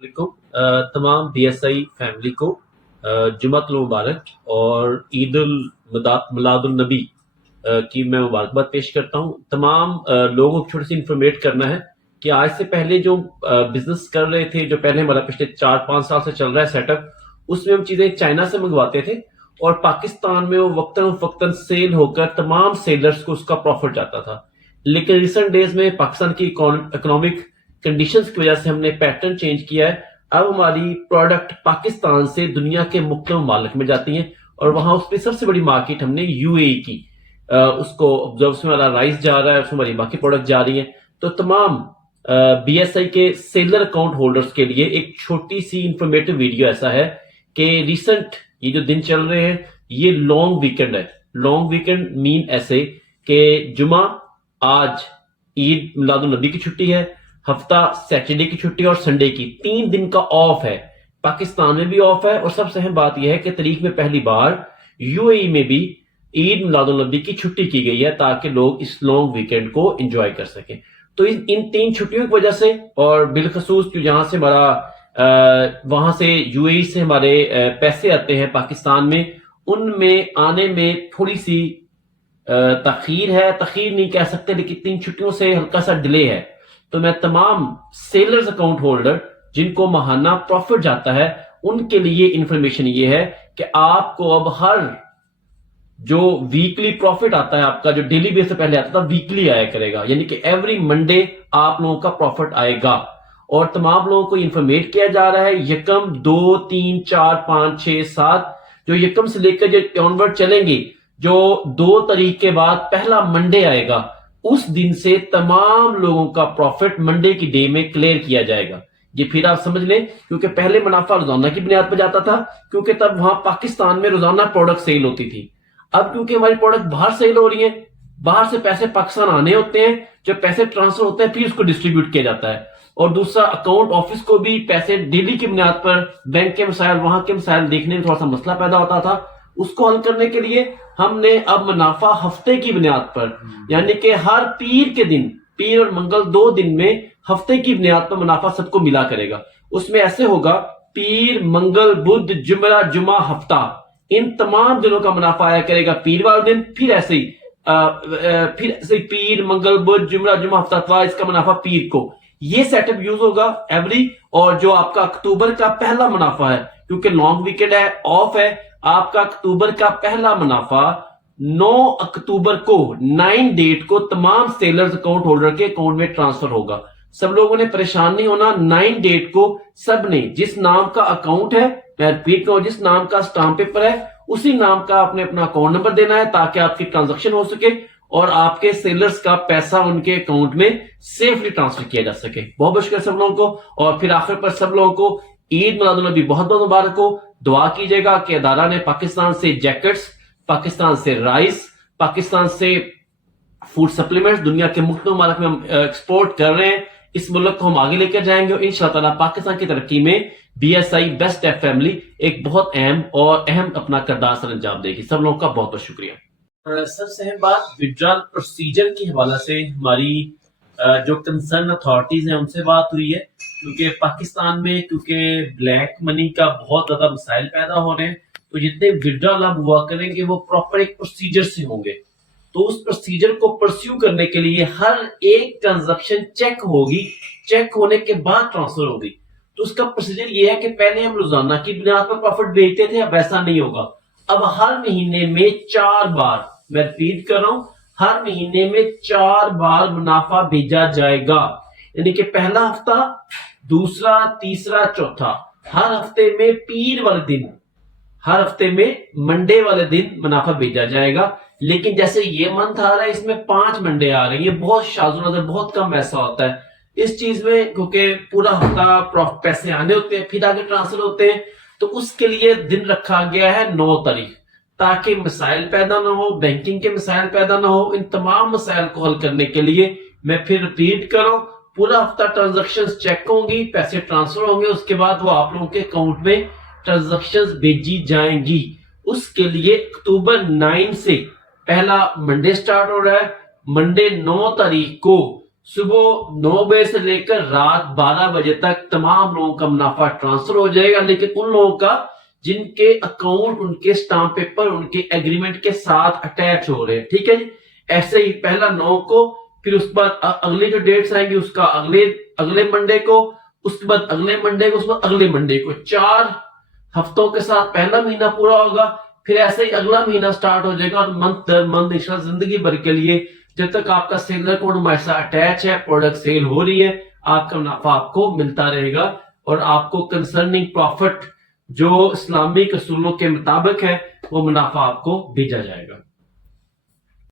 علیکم تمام be S I family کو جمعۃ المبارک اور عید میلاد النبی کی میں مبارکباد پیش کرتا ہوں. تمام لوگوں کو چھوٹی سی انفارمیٹ کرنا ہے کہ آج سے پہلے جو بزنس کر رہے تھے، جو پہلے ہمارا پچھلے 4-5 سال سے چل رہا ہے سیٹ اپ، اس میں ہم چیزیں چائنا سے منگواتے تھے اور پاکستان میں وہ وقتاً فوقتاً سیل ہو کر تمام سیلرز کو اس کا پروفٹ جاتا تھا. لیکن ریسنٹ ڈیز میں پاکستان کی اکنامک کنڈیشنز کی وجہ سے ہم نے پیٹرن چینج کیا ہے. اب ہماری پروڈکٹ پاکستان سے دنیا کے مختلف ممالک میں جاتی ہیں اور وہاں اس پہ سب سے بڑی مارکیٹ ہم نے یو اے ای کی اس کو جب اس میں ہمارا رائس جا رہا ہے، اس میں ہماری باقی پروڈکٹ جا رہی ہیں. تو تمام بی ایس آئی کے سیلر اکاؤنٹ ہولڈرز کے لیے ایک چھوٹی سی انفارمیٹو ویڈیو ایسا ہے کہ ریسنٹ یہ جو دن چل رہے ہیں یہ لانگ ویکنڈ ہے. لانگ ویکنڈ مین ایسے کہ جمعہ، آج عید میلاد النبی کی چھٹی ہے، ہفتہ سیٹرڈے کی چھٹی اور سنڈے کی 3 دن کا آف ہے. پاکستان میں بھی آف ہے اور سب سے اہم بات یہ ہے کہ تاریخ میں پہلی بار یو اے ای میں بھی عید میلاد النبی کی چھٹی کی گئی ہے تاکہ لوگ اس لانگ ویکنڈ کو انجوائے کر سکیں. تو ان 3 چھٹیوں کی وجہ سے اور بالخصوص جو جہاں سے ہمارا وہاں سے یو اے ای سے ہمارے پیسے آتے ہیں پاکستان میں، ان میں آنے میں تھوڑی سی تاخیر ہے. تاخیر نہیں کہہ سکتے لیکن 3 چھٹیوں سے ہلکا سا ڈیلے ہے. تو میں تمام سیلرز اکاؤنٹ ہولڈر جن کو ماہانہ پروفٹ جاتا ہے ان کے لیے انفارمیشن یہ ہے کہ آپ کو اب ہر جو ویکلی پروفٹ آتا ہے، آپ کا جو ڈیلی بیس سے پہلے آتا تھا ویکلی آیا کرے گا، یعنی کہ ایوری منڈے آپ لوگوں کا پروفٹ آئے گا. اور تمام لوگوں کو انفارمیٹ کیا جا رہا ہے 1، 2، 3، 4، 5، 6، 7 جو 1 سے لے کر جو آنورڈ چلیں گے، جو 2 تاریخ کے بعد پہلا منڈے آئے گا اس دن سے تمام لوگوں کا پروفٹ منڈے کی ڈے میں کلیئر کیا جائے گا. یہ پھر آپ سمجھ لیں، کیونکہ پہلے منافع روزانہ کی بنیاد پر جاتا تھا کیونکہ تب وہاں پاکستان میں روزانہ پروڈکٹ سیل ہوتی تھی. اب کیونکہ ہماری پروڈکٹ باہر سیل ہو رہی ہے، باہر سے پیسے پاکستان آنے ہوتے ہیں، جب پیسے ٹرانسفر ہوتے ہیں پھر اس کو ڈسٹریبیوٹ کیا جاتا ہے. اور دوسرا اکاؤنٹ آفس کو بھی پیسے ڈیلی کی بنیاد پر بینک کے مسائل، وہاں کے مسائل دیکھنے میں تھوڑا سا مسئلہ پیدا ہوتا تھا. اس کو حل کرنے کے لیے ہم نے اب منافع ہفتے کی بنیاد پر، یعنی کہ ہر پیر کے دن، پیر اور منگل 2 دن میں ہفتے کی بنیاد پر منافع سب کو ملا کرے گا. اس میں ایسے ہوگا پیر، منگل، بدھ، جمعہ، ہفتہ، ان تمام دنوں کا منافع آیا کرے گا پیر والے دن. پھر ایسے ہی پیر، منگل، بدھ، جمعہ، ہفتہ، اتوار، اس کا منافع پیر کو. یہ سیٹ اپ یوز ہوگا ایوری. اور جو آپ کا اکتوبر کا پہلا منافع ہے، کیونکہ لانگ ویکنڈ ہے، آف ہے، آپ کا اکتوبر کا پہلا منافع 9 اکتوبر کو 9 ڈیٹ کو تمام سیلرز اکاؤنٹ ہولڈر کے اکاؤنٹ میں ٹرانسفر ہوگا. سب لوگوں نے پریشان نہیں ہونا. 9 ڈیٹ کو سب نے جس نام کا اکاؤنٹ ہے، میں ریپیٹ کروں، جس نام کا اسٹامپ پیپر ہے اسی نام کا آپ نے اپنا اکاؤنٹ نمبر دینا ہے تاکہ آپ کی ٹرانزیکشن ہو سکے اور آپ کے سیلرز کا پیسہ ان کے اکاؤنٹ میں سیفلی ٹرانسفر کیا جا سکے. بہت بہت شکریہ سب لوگوں کو. اور پھر آخر پر سب لوگوں کو عید میلاد النبی بہت بہت مبارک ہو. دعا کیجیے گا کہ ادارہ نے پاکستان سے جیکٹس، پاکستان سے رائس، پاکستان سے فوڈ سپلیمنٹس دنیا کے مختلف ممالک میں ہم ایکسپورٹ کر رہے ہیں. اس ملک کو ہم آگے لے کر جائیں گے اور انشاءاللہ تعالیٰ پاکستان کی ترقی میں B S I best F family ایک بہت اہم اپنا کردار سر انجام دے گی. سب لوگوں کا بہت بہت شکریہ. سب سے اہم بات وڈرال پروسیجر کے حوالے سے ہماری جو کنسرن اتھارٹیز ہیں ان سے بات ہوئی ہے، کیونکہ پاکستان میں کیونکہ بلیک منی کا بہت زیادہ مسائل پیدا ہو رہے ہیں، تو جتنے وڈرال اب ہوا کریں گے وہ پراپر ایک پروسیجر سے ہوں گے. تو اس پروسیجر کو پرسیو کرنے کے لیے ہر ایک ٹرانزیکشن چیک ہوگی، چیک ہونے کے بعد ٹرانسفر ہوگی. تو اس کا پروسیجر یہ ہے کہ پہلے ہم روزانہ کی بنیاد پر پروفٹ بھیجتے تھے، اب ایسا نہیں ہوگا. اب ہر مہینے میں 4 بار، میں ریپیٹ کر رہا ہوں، ہر مہینے میں 4 بار منافع بھیجا جائے گا. یعنی کہ پہلا ہفتہ، دوسرا، تیسرا، چوتھا، ہر ہفتے میں پیر والے دن، ہر ہفتے میں منڈے والے دن منافع بھیجا جائے گا. لیکن جیسے یہ منتھ آ رہا ہے اس میں 5 منڈے آ رہے ہیں، یہ بہت شاذ و نادر، بہت کم ایسا ہوتا ہے. اس چیز میں کیونکہ پورا ہفتہ پیسے آنے ہوتے ہیں پھر آگے ٹرانسفر ہوتے ہیں، تو اس کے لیے دن رکھا گیا ہے 9 تاریخ تاکہ مسائل پیدا نہ ہو، بینکنگ کے مسائل پیدا نہ ہو. ان تمام مسائل کو حل کرنے کے لیے میں پھر ریپیٹ کروں، پورا ہفتہ ٹرانزیکشنز چیک ہوں گی، پیسے ٹرانسفر ہوں گے، اس کے بعد وہ آپ لوگوں کے اکاؤنٹ میں ٹرانزیکشنز بھیجی جائیں گی. اس کے لیے اکتوبر 9 سے پہلا منڈے سٹارٹ ہو رہا ہے. منڈے 9 تاریخ کو صبح 9 بجے سے لے کر رات 12 بجے تک تمام لوگوں کا منافع ٹرانسفر ہو جائے گا، لیکن ان لوگوں کا جن کے اکاؤنٹ ان کے اسٹامپ پیپر ان کے ایگریمنٹ کے ساتھ اٹیچ ہو رہے ہیں، ٹھیک ہے جی. ایسے ہی پہلا 9 کو، پھر اس کے بعد اگلے جو ڈیٹس آئیں گی اس کا اگلے منڈے کو، اس کے بعد اگلے منڈے کو، اس کے بعد اگلے منڈے کو، 4 ہفتوں کے ساتھ پہلا مہینہ پورا ہوگا. پھر ایسے ہی اگلا مہینہ سٹارٹ ہو جائے گا، اور منتھ در منتھ انشاءاللہ زندگی بھر کے لیے جب تک آپ کا سیلر کوڈ ہمارے ساتھ اٹیچ ہے، پروڈکٹ سیل ہو رہی ہے، آپ کا منافع آپ کو ملتا رہے گا، اور آپ کو کنسرننگ پروفٹ جو اسلامک اصولوں کے مطابق ہے وہ منافع آپ کو بھیجا جائے گا.